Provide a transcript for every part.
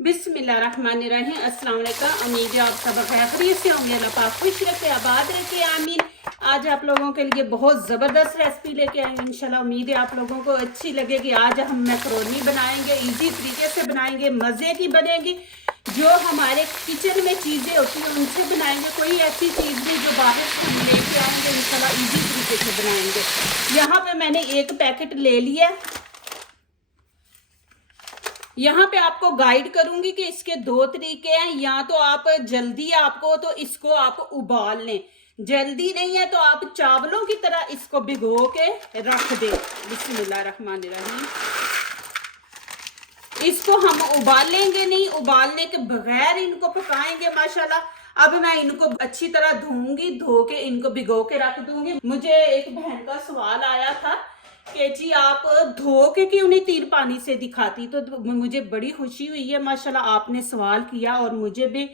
बिस्मिल्लाहिर्रहमानिर्रहीम। अस्सलाम वालेकुम। उम्मीद है आप सब खैरियत से होंगे। अल्लाह पाक खुश रखे, आबाद रखे, आमीन। आज आप लोगों के लिए बहुत ज़बरदस्त रेसिपी लेके आए हैं। इंशाल्लाह उम्मीद है आप लोगों को अच्छी लगेगी। आज हम मैकरोनी बनाएंगे, इजी तरीके से बनाएंगे, मज़े की बनेगी। जो हमारे किचन में चीज़ें होती हैं उनसे बनाएंगे, कोई ऐसी चीज़ नहीं जो बाहर से हम लेके आएंगे। इंशाल्लाह इजी तरीके से बनाएंगे। यहाँ पे मैंने एक पैकेट ले लिया। यहाँ पे आपको गाइड करूंगी कि इसके दो तरीके हैं। या तो आप जल्दी है आपको तो इसको आप उबाल लें, जल्दी नहीं है तो आप चावलों की तरह इसको भिगो के रख दें। बिस्मिल्लाहिर्रहमानिर्रहीम। इसको हम उबालेंगे नहीं, उबालने के बगैर इनको पकाएंगे माशाल्लाह। अब मैं इनको अच्छी तरह धोऊंगी, धो के इनको भिगो के रख दूंगी। मुझे एक बहन का सवाल आया था कि जी आप धो के क्यों नहीं तीन पानी से दिखाती, तो मुझे बड़ी खुशी हुई है माशाल्लाह आपने सवाल किया और मुझे भी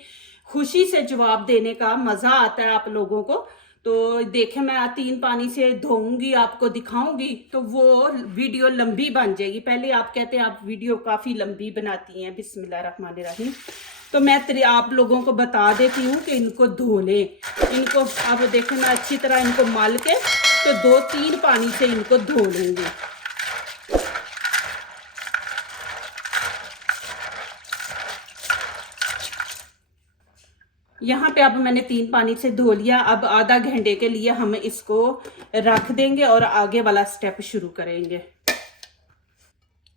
खुशी से जवाब देने का मज़ा आता है आप लोगों को। तो देखें मैं तीन पानी से धोऊंगी, आपको दिखाऊंगी तो वो वीडियो लंबी बन जाएगी। पहले आप कहते हैं आप वीडियो काफ़ी लंबी बनाती हैं। बिस्मिल्लाहिर्रहमानिर्रहीम। तो मैं आप लोगों को बता देती हूँ कि इनको धो लें। इनको अब देखें मैं अच्छी तरह इनको मल के तो दो तीन पानी से इनको धो लेंगे। यहाँ पे अब मैंने तीन पानी से धो लिया। अब आधा घंटे के लिए हम इसको रख देंगे और आगे वाला स्टेप शुरू करेंगे।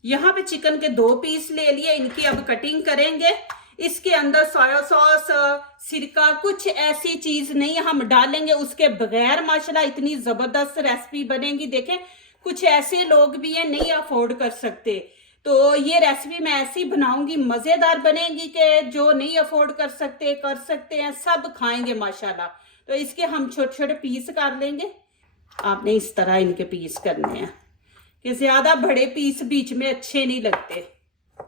यहाँ पे चिकन के दो पीस ले लिए, इनकी अब कटिंग करेंगे। इसके अंदर सोया सॉस, सिरका, कुछ ऐसी चीज नहीं हम डालेंगे। उसके बगैर माशाल्लाह इतनी जबरदस्त रेसिपी बनेगी। देखें कुछ ऐसे लोग भी हैं नहीं अफोर्ड कर सकते, तो ये रेसिपी मैं ऐसी बनाऊंगी मजेदार बनेगी कि जो नहीं अफोर्ड कर सकते हैं, सब खाएंगे माशाल्लाह। तो इसके हम छोटे छोटे पीस कर लेंगे। आपने इस तरह इनके पीस करने हैं कि ज्यादा बड़े पीस बीच में अच्छे नहीं लगते।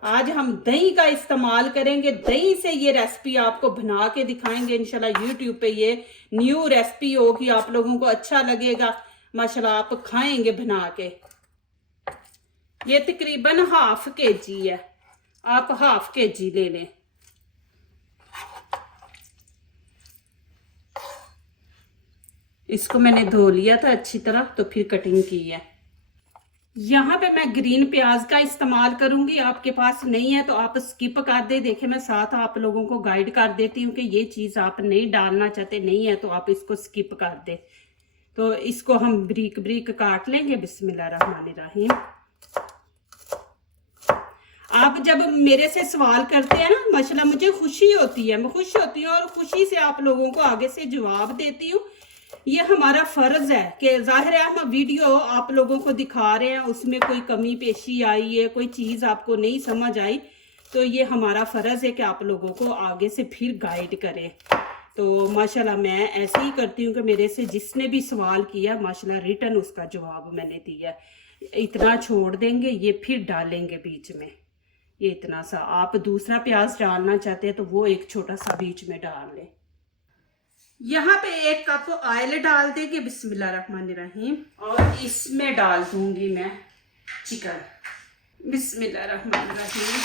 आज हम दही का इस्तेमाल करेंगे, दही से ये रेसिपी आपको बना के दिखाएंगे इंशाल्लाह। यूट्यूब पे ये न्यू रेसिपी होगी, आप लोगों को अच्छा लगेगा माशाल्लाह, आप खाएंगे बना के। ये तकरीबन हाफ के जी है, आप हाफ के जी ले लें। इसको मैंने धो लिया था अच्छी तरह, तो फिर कटिंग की है। यहाँ पे मैं ग्रीन प्याज का इस्तेमाल करूंगी। आपके पास नहीं है तो आप स्किप कर दे। देखे मैं साथ आप लोगों को गाइड कर देती हूँ कि ये चीज़ आप नहीं डालना चाहते, नहीं है तो आप इसको स्किप कर दे। तो इसको हम ब्रीक ब्रीक काट लेंगे। बिस्मिल्लाहिर्रहमानिर्रहीम। आप जब मेरे से सवाल करते हैं ना माशाल्लाह मुझे खुशी होती है, मैं खुश होती हूँ और खुशी से आप लोगों को आगे से जवाब देती हूँ। ये हमारा फर्ज है कि जाहिर है हम वीडियो आप लोगों को दिखा रहे हैं, उसमें कोई कमी पेशी आई है, कोई चीज़ आपको नहीं समझ आई, तो ये हमारा फर्ज है कि आप लोगों को आगे से फिर गाइड करें। तो माशाल्लाह मैं ऐसे ही करती हूँ कि मेरे से जिसने भी सवाल किया माशाल्लाह रिटर्न उसका जवाब मैंने दिया। इतना छोड़ देंगे, ये फिर डालेंगे बीच में। ये इतना सा, आप दूसरा प्याज डालना चाहते हैं तो वो एक छोटा सा बीच में डाल लें। यहाँ पे एक कप ऑयल डाल देंगे। बिस्मिल्लाहिर्रहमानिर्रहीम। और इसमें डाल दूंगी मैं चिकन। बिस्मिल्लाहिर्रहमानिर्रहीम।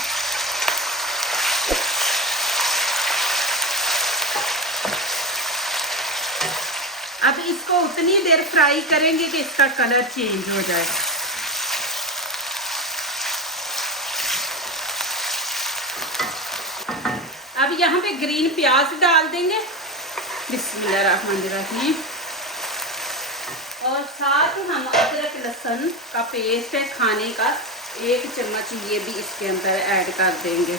अब इसको उतनी देर फ्राई करेंगे कि इसका कलर चेंज हो जाए। अब यहाँ पे ग्रीन प्याज डाल देंगे। बिस्मिल्लाहिर्रहमानिर्रहीम। और साथ हम अदरक लहसुन का पेस्ट है खाने का, 1 चम्मच ये भी इसके अंदर ऐड कर देंगे।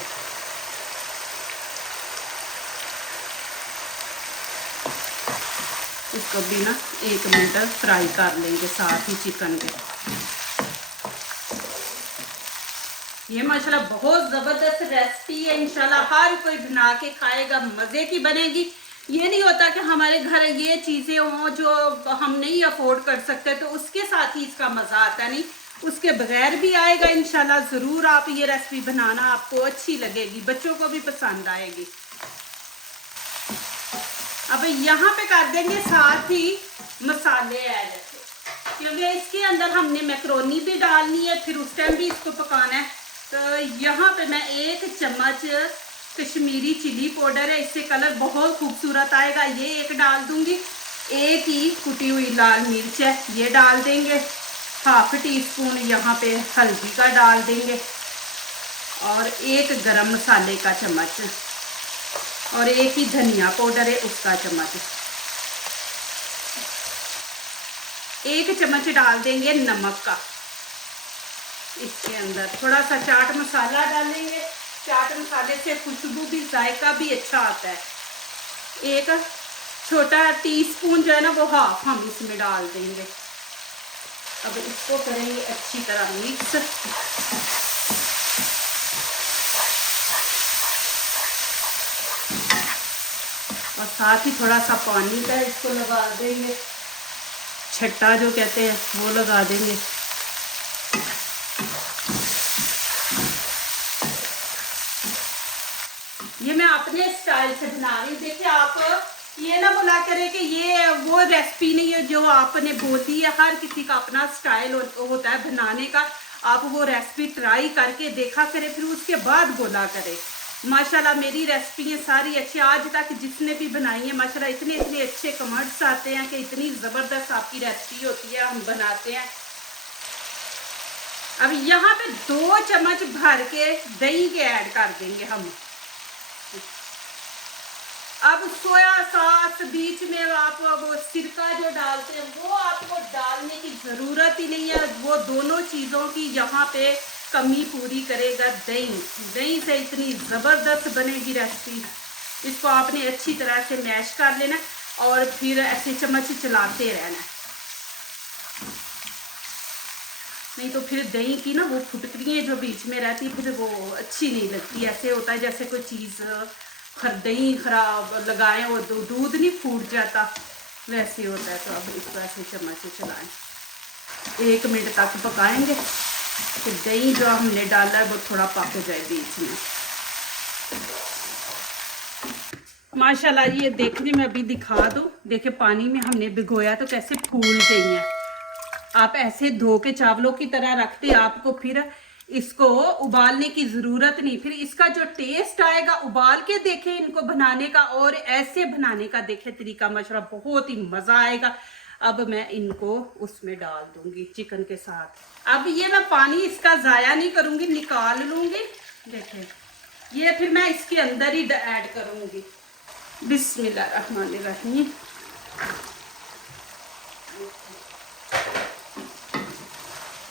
इसको भी ना 1 मिनट फ्राई कर लेंगे साथ ही चिकन के। ये माशाल्लाह बहुत ज़बरदस्त रेसिपी है, इंशाल्लाह हर कोई बना के खाएगा, मज़े की बनेगी। ये नहीं होता कि हमारे घर ये चीज़ें हों जो हम नहीं अफोर्ड कर सकते, तो उसके साथ ही इसका मज़ा आता नहीं, उसके बगैर भी आएगा इंशाल्लाह। ज़रूर आप ये रेसिपी बनाना, आपको अच्छी लगेगी, बच्चों को भी पसंद आएगी। अब यहाँ पे कर देंगे साथ ही मसाले ऐड, क्योंकि इसके अंदर हमने मैक्रोनी भी डालनी है, फिर उस टाइम भी इसको पकाना है। तो यहाँ पे मैं 1 चम्मच कश्मीरी चिली पाउडर है, इससे कलर बहुत खूबसूरत आएगा, ये एक डाल दूंगी। 1 ही कुटी हुई लाल मिर्च है, ये डाल देंगे। हाफ टी स्पून यहाँ पे हल्दी का डाल देंगे और 1 गरम मसाले का चम्मच और 1 ही धनिया पाउडर है उसका चम्मच। 1 चम्मच डाल देंगे नमक का। इसके अंदर थोड़ा सा चाट मसाला डालेंगे, चाट मसाले से खुशबू भी, जायका भी अच्छा आता है। 1 छोटा टीस्पून जो है ना वो हाफ हम इसमें डाल देंगे। अब इसको करेंगे अच्छी तरह मिक्स। और साथ ही थोड़ा सा पानी का इसको लगा देंगे, छट्टा जो कहते हैं वो लगा देंगे। ये मैं अपने स्टाइल से बना रही हूँ। देखिए आप ये ना बोला करें कि ये वो रेसिपी नहीं है जो आपने बोली है, हर किसी का अपना स्टाइल होता है बनाने का। आप वो रेसिपी ट्राई करके देखा करें, फिर उसके बाद बोला करें। माशाल्लाह मेरी रेसिपी है सारी अच्छी, आज तक जिसने भी बनाई है माशाल्लाह इतने इतने अच्छे कमेंट्स आते हैं कि इतनी ज़बरदस्त आपकी रेसिपी होती है, हम बनाते हैं। अब यहाँ पे 2 चम्मच भर के दही के ऐड कर देंगे हम। अब सोया सॉस बीच में आप वो सिरका जो डालते हैं वो आपको डालने की ज़रूरत ही नहीं है, वो दोनों चीज़ों की यहाँ पे कमी पूरी करेगा दही। दही से इतनी ज़बरदस्त बनेगी रेसिपी। इसको आपने अच्छी तरह से मैश कर लेना और फिर ऐसे चम्मच चलाते रहना, नहीं तो फिर दही की ना वो फुटकरियाँ जो बीच में रहती फिर वो अच्छी नहीं लगती। ऐसे होता है जैसे कोई चीज़ दही खराब लगाए और दूध नहीं फूट जाता, वैसे होता है। तो अब इसको ऐसे चम्मच से चलाएं, 1 मिनट तक पकाएंगे। फिर दही जो हमने डाला है वो थोड़ा पक जाए बीच में। माशाल्लाह ये देखने में अभी दिखा दूँ, देखिए पानी में हमने भिगोया तो कैसे फूल गई हैं। आप ऐसे धो के चावलों की तरह रखते, आपको फिर इसको उबालने की ज़रूरत नहीं। फिर इसका जो टेस्ट आएगा उबाल के देखें इनको बनाने का और ऐसे बनाने का देखें तरीका, माशाल्लाह बहुत ही मज़ा आएगा। अब मैं इनको उसमें डाल दूंगी चिकन के साथ। अब ये मैं पानी इसका ज़ाया नहीं करूँगी, निकाल लूँगी। देखें ये फिर मैं इसके अंदर ही ऐड करूँगी। बिस्मिल्लाहिर्रहमानिर्रहीम।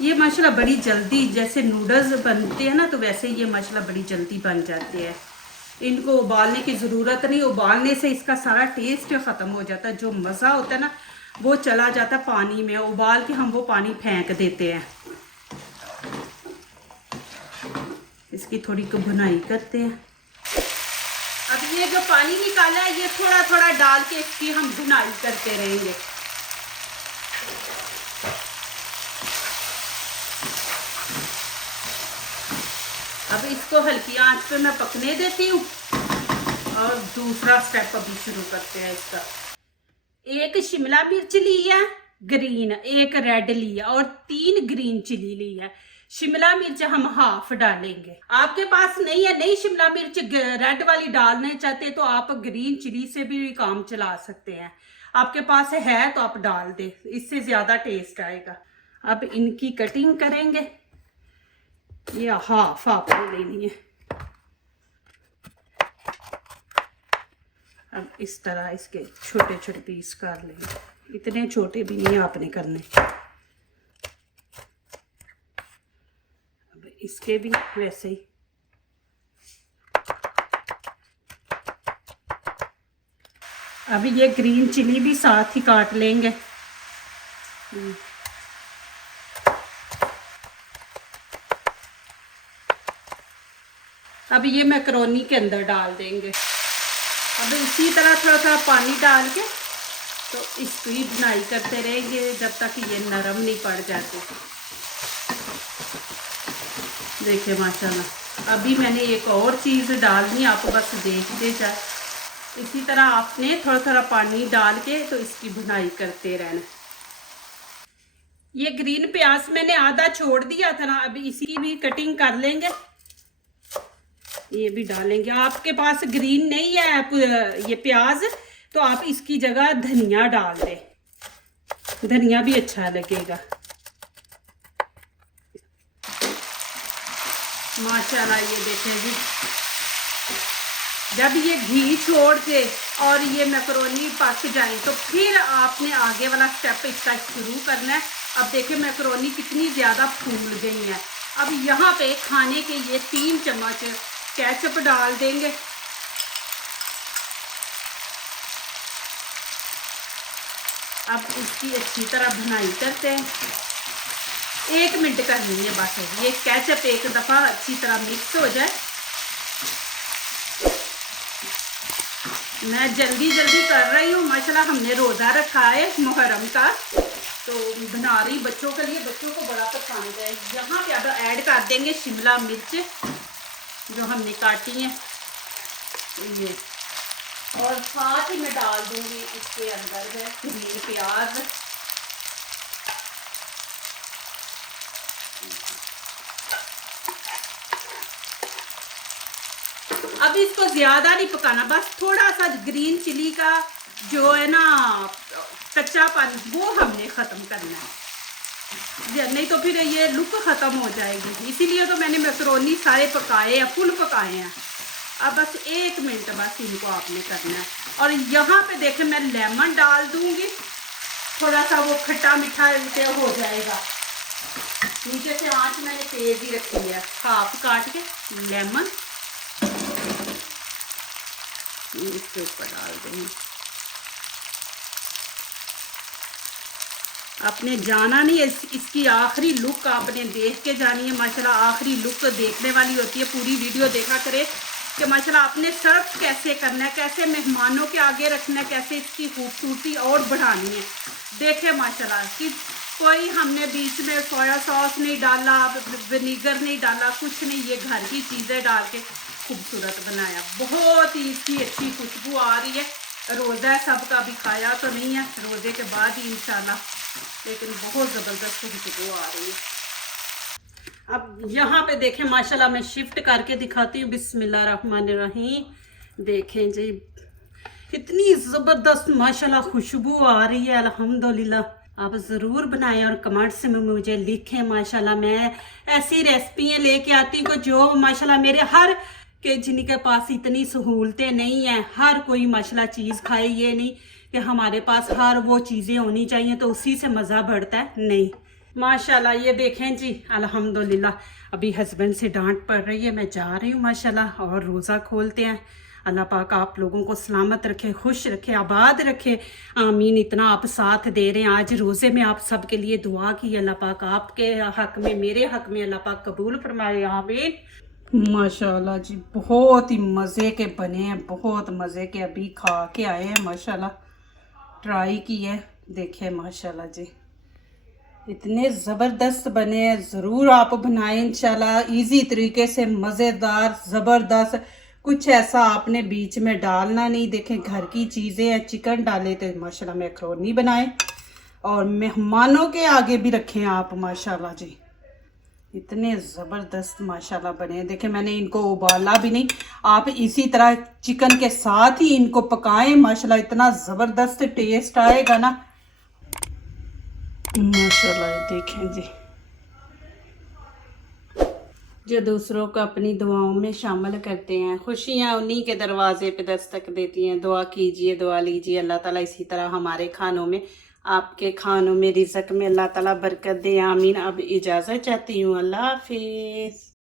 ये माशाल्लाह बड़ी जल्दी, जैसे नूडल्स बनते हैं ना तो वैसे ये माशाल्लाह बड़ी जल्दी बन जाते हैं। इनको उबालने की ज़रूरत नहीं, उबालने से इसका सारा टेस्ट ख़त्म हो जाता है। जो मज़ा होता है ना वो चला जाता है पानी में, उबाल के हम वो पानी फेंक देते हैं। इसकी थोड़ी भुनाई करते हैं। अब ये जो पानी निकाला है ये थोड़ा थोड़ा डाल के इसकी हम भुनाई करते रहेंगे। अब इसको हल्की आंच पे मैं पकने देती हूँ और दूसरा स्टेप अभी शुरू करते हैं इसका। 1 शिमला मिर्च ली है ग्रीन, 1 रेड ली है और 3 ग्रीन चिली ली है। शिमला मिर्च हम हाफ डालेंगे। आपके पास नहीं है, नहीं शिमला मिर्च रेड वाली डालना चाहते तो आप ग्रीन चिली से भी काम चला सकते हैं। आपके पास है तो आप डाल दे, इससे ज्यादा टेस्ट आएगा। अब इनकी कटिंग करेंगे, ये हाफ आपको लेनी है। अब इस तरह इसके छोटे छोटे पीस कर लेंगे, इतने छोटे भी नहीं आपने करने। अब इसके भी वैसे ही। अभी ये ग्रीन चिली भी साथ ही काट लेंगे। अब ये मैकरोनी के अंदर डाल देंगे। अब इसी तरह थोड़ा थोड़ा पानी डाल के तो इसको ही बुनाई करते रहेंगे जब तक ये नरम नहीं पड़ जाते। देखिए माशाल्लाह अभी मैंने एक और चीज़ डालनी, आप बस देखते जाए। इसी तरह आपने थोड़ा थोड़ा पानी डाल के तो इसकी बुनाई करते रहना। ये ग्रीन प्याज मैंने आधा छोड़ दिया था ना, अभी इसी की भी कटिंग कर लेंगे। ये भी डालेंगे। आपके पास ग्रीन नहीं है ये प्याज, तो आप इसकी जगह धनिया डाल दें, धनिया भी अच्छा लगेगा। माशाल्लाह ये देखें जी, जब ये घी छोड़ के और ये मैकरोनी पक जाए तो फिर आपने आगे वाला स्टेप इसका शुरू करना है। अब देखिए मैकरोनी कितनी ज़्यादा फूल गई है। अब यहाँ पे खाने के ये 3 चम्मच केचप डाल देंगे। अब इसकी अच्छी तरह भुनाई करते हैं, 1 मिनट करनी है बस। ये केचप एक दफ़ा अच्छी तरह मिक्स हो जाए। मैं जल्दी कर रही हूँ, माशाल्लाह हमने रोज़ा रखा है मुहर्रम का, तो बना रही बच्चों के लिए, बच्चों को बड़ा पसंद है। यहाँ पे अब ऐड कर देंगे शिमला मिर्च जो हमने काटी है ये, और साथ ही मैं डाल दूंगी इसके अंदर है ग्रीन प्याज। अब इसको ज्यादा नहीं पकाना, बस थोड़ा सा ग्रीन चिली का जो है ना कच्चापन वो हमने ख़त्म करना है, नहीं तो फिर ये लुक ख़त्म हो जाएगी। इसीलिए तो मैंने मैकरोनी सारे पकाए हैं, फुल पकाए हैं। अब बस 1 मिनट बस इनको आपने करना है। और यहाँ पे देखें मैं लेमन डाल दूंगी, थोड़ा सा वो खट्टा मीठा हो जाएगा। नीचे से आंच मैंने तेज ही रखी है, हाफ काट के लेमन इसके ऊपर डाल देंगे। आपने जाना नहीं, इसकी आखिरी लुक आपने देख के जानी है। माशाल्लाह आखिरी लुक देखने वाली होती है, पूरी वीडियो देखा करे कि माशाल्लाह आपने सर्व कैसे करना है, कैसे मेहमानों के आगे रखना है, कैसे इसकी खूबसूरती और बढ़ानी है। देखे माशाल्लाह कि कोई हमने बीच में सोया सॉस नहीं डाला, विनीगर नहीं डाला, कुछ नहीं, ये घर की चीज़ें डाल के खूबसूरत बनाया। बहुत ही इसकी अच्छी खुशबू आ रही है। रोज़ा है, सबका भी खाया तो नहीं है, रोज़े के बाद ही इंशाल्लाह, लेकिन बहुत ज़बरदस्त खुशबू आ रही है। अब यहाँ पे देखें माशाल्लाह मैं शिफ्ट करके दिखाती हूँ। बिस्मिल्लाहिर्रहमानिर्रहीम। देखें जी इतनी ज़बरदस्त माशाल्लाह खुशबू आ रही है, अल्हम्दुलिल्लाह। आप ज़रूर बनाएं और कमेंट्स में मुझे लिखें। माशाल्लाह मैं ऐसी रेसिपियाँ लेके आती हूँ जो माशाल्लाह मेरे हर के जिनके पास इतनी सहूलतें नहीं हैं, हर कोई माशाल्लाह चीज़ खाए। ये नहीं कि हमारे पास हर वो चीज़ें होनी चाहिए तो उसी से मज़ा बढ़ता है, नहीं। माशाल्लाह ये देखें जी अल्हम्दुलिल्लाह। अभी हस्बैंड से डांट पड़ रही है, मैं जा रही हूँ माशाल्लाह, और रोज़ा खोलते हैं। अल्लाह पाक आप लोगों को सलामत रखे, खुश रखे, आबाद रखे, आमीन। इतना आप साथ दे रहे हैं आज रोज़े में, आप सब के लिए दुआ की। अल्लाह पाक आपके हक़ में, मेरे हक़ में अल्लाह पाक कबूल फरमाए, आमीन। माशाल्लाह जी बहुत ही मज़े के बने हैं, बहुत मज़े के। अभी खा के आए हैं माशाल्लाह, ट्राई की है, देखें माशाल्लाह जी इतने ज़बरदस्त बने हैं। ज़रूर आप बनाएं इंशाल्लाह, इजी तरीके से, मज़ेदार ज़बरदस्त। कुछ ऐसा आपने बीच में डालना नहीं। देखें घर की चीज़ें हैं, चिकन डाले तो माशाल्लाह मैकरोनी बनाएं और मेहमानों के आगे भी रखें आप। माशाल्लाह जी इतने ज़बरदस्त माशाल्लाह बने। देखें मैंने इनको उबाला भी नहीं, आप इसी तरह चिकन के साथ ही इनको पकाएं, माशाल्लाह इतना ज़बरदस्त टेस्ट आएगा ना माशाल्लाह। देखें जी जो दूसरों को अपनी दुआओं में शामिल करते हैं, खुशियाँ उन्हीं के दरवाजे पे दस्तक देती हैं। दुआ कीजिए, दुआ लीजिए, अल्लाह ताला इसी तरह हमारे खानों में, आपके खानों में, रिज़्क़ में अल्लाह ताला बरकत दे, आमीन। अब इजाज़त चाहती हूँ, अल्लाह हाफिज़।